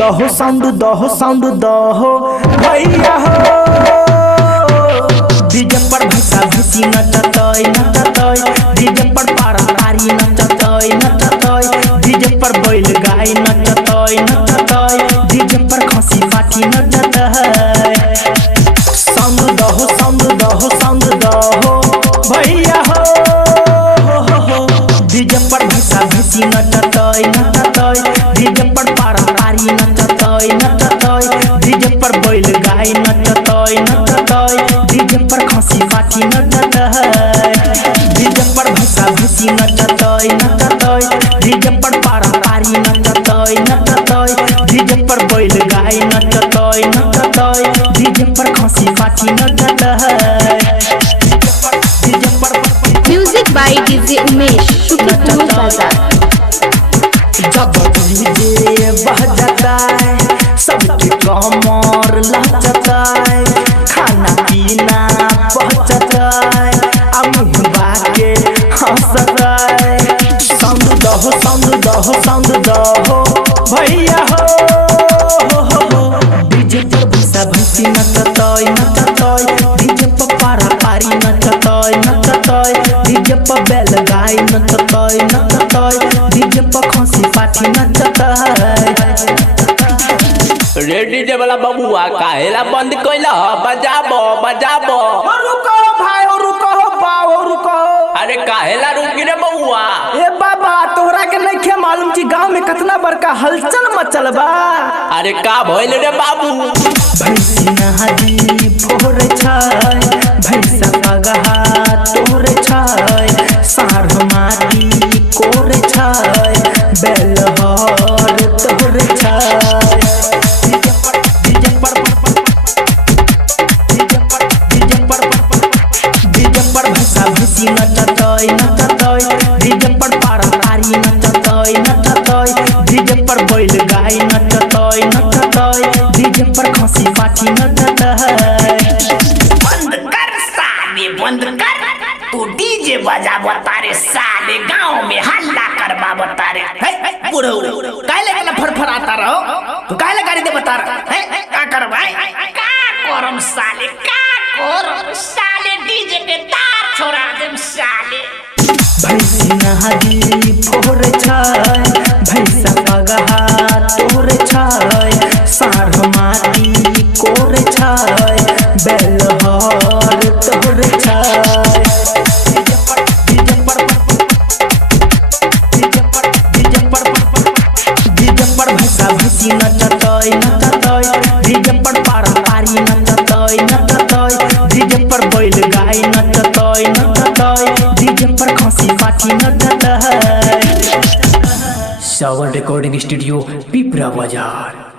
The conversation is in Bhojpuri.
साउंड दहो भैया हो। डीजे पर भैसा भैसी नचतय डीजे पर पारा पारी नचतय डीजे पर बैल गाय नचतय डीजे पर खसी पाठी नचतय। साउंड दहो भैया हो। डीजे पर भैसा भैसी नचतय डीजे पर पारा पारी नचतय डीजे पर बैल गाय नचतय डीजे पर खसी पाठी नचतय। डीजे पर भैसा भैसी नचतय डीजे पर पारा पारी नचतय डीजे पर बैल गाय नचतय डीजे पर खसी पाठी नचतय। म्यूजिक बाय डीजे उमेश शुक्र बाजार। जब डीजे बह जाता है सबके कमर लचता है, खाना पीना पहुंचता है, मुँह बाके हंसता है। साउंड दहो भैया हो। डीजे पर भैसा भैसी नचतय डीजे पर पारा पारी नचतय डीजे पर बैल गाय नचतय डीजे पर खसी पाठी नचतय। रे डीजे वाला बबुआ काहेला बंद कइला? बजाबो रुको भाई रुको। अरे काहेला रुकी रे बबुआ? ए बाबा तोहरा के नइखे मालूम कि गांव में कितना बड़का हलचल मचल बा। अरे का भइल रे बाबू? भैंसी नहादी भोर छाय भैंसा पगहा तोर छाय साढ़ माटी कोर छाय बैल हर तोर छाय। डीजे पर भैसा भैसी नचतय डीजे पर पारा पारी नचतय डीजे पर बैल गाय नचतय डीजे पर खसी पाठी नचतय। बंद कर तू डीजे बजा बतारे साले गांव में हल्ला करवा बतारे। बुढ़ो काहे लगे फरफराता रहो तू काहे गाड़ी दे बता रहा है का करवाए का करम साले डीजे के तार छोड़ा देम साले। भैंसी नहादी भोर छाय भैंसा पगहा तोर छाय साढ़ माटी कोर छाय बैल हर तोर छाय। डीजे पर भैसा भैसी नचतय डीजे पर पारा पारी नचतय डीजे पर बैल गाय नचतय डीजे पर खसी पाठी नचतय। सावन रिकॉर्डिंग स्टूडियो पिपरा बाजार।